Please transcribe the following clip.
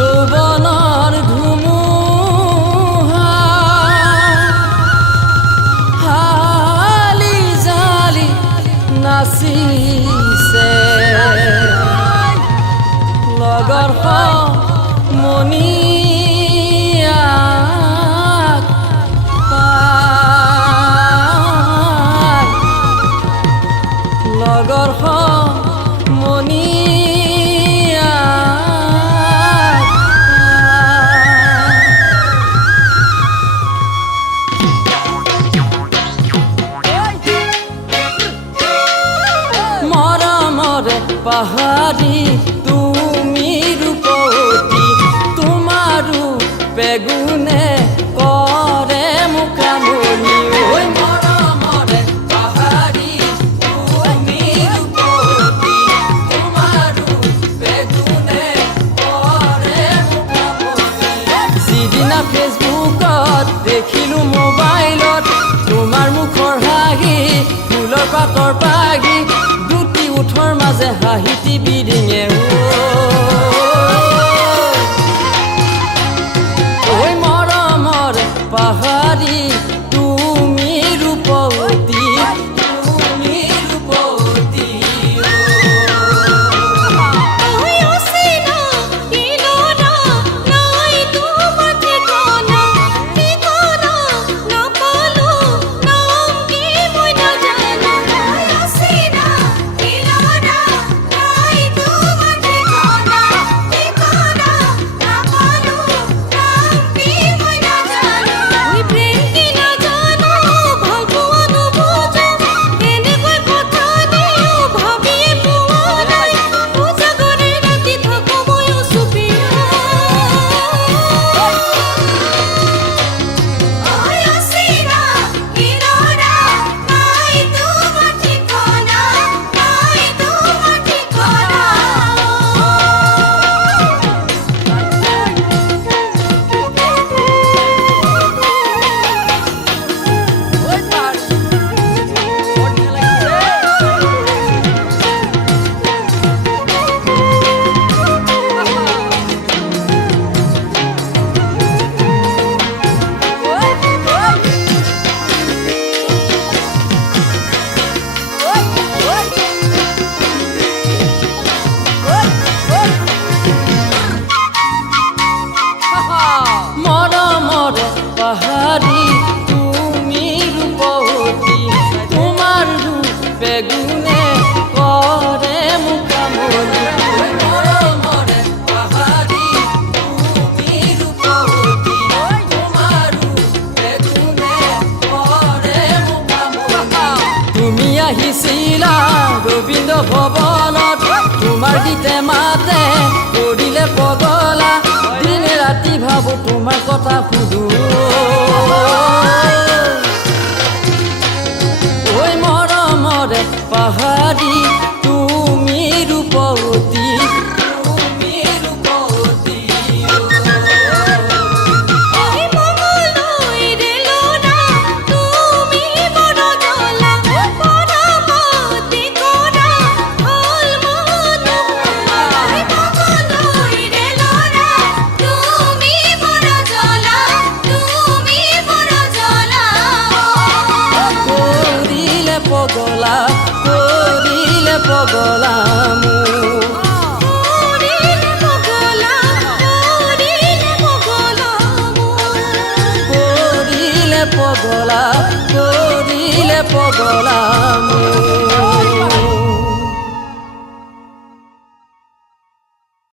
যৌবনৰ ধুমুহা হালি জালি নাচিছে লগৰ সমনীয়াক পাই লগৰ সমনীয়াক মৰমৰে পাহাৰী তুমি ৰূপৱতী তোমাৰো বেগুনে কৰে মুখামনি ঐ মৰমৰে পাহাৰী তুমি ৰূপৱতী তোমাৰো বেগুনে কৰে মুখামনি যিদিনা ফেচবুকত দেখিলোঁ মোবাইলত তোমাৰ মুখৰ হাঁহি ফুলৰ পাতৰ পাগি দুটি ওঠৰ মাজে হাঁহিটি বিৰিঙে ঐ মৰমৰ পাহাৰী তুমি ৰূপৱতী তুমি ৰূপৱতী পাহাৰী তুমি ৰূপৱতী তোমাৰ বেগুনে কৰে মুখামনি মৰমৰে পাহাৰী তুমি ৰূপৱতী তোমাৰো বেগুনে কৰে মুখামনি তুমি আহিছিলা ৰবীন্দ্ৰ ভৱনত তোমাৰ গীতে মাতে কৰিলে পগলা দিনে ৰাতি ভাবো তোমাৰ কথা সুধো ঐ মৰমৰে পাহাৰী তুমি ৰূপৱতী তুমি ৰূপৱতী পগলা কৰিলে পগলা কৰিলে পগলা কৰিলে পগলা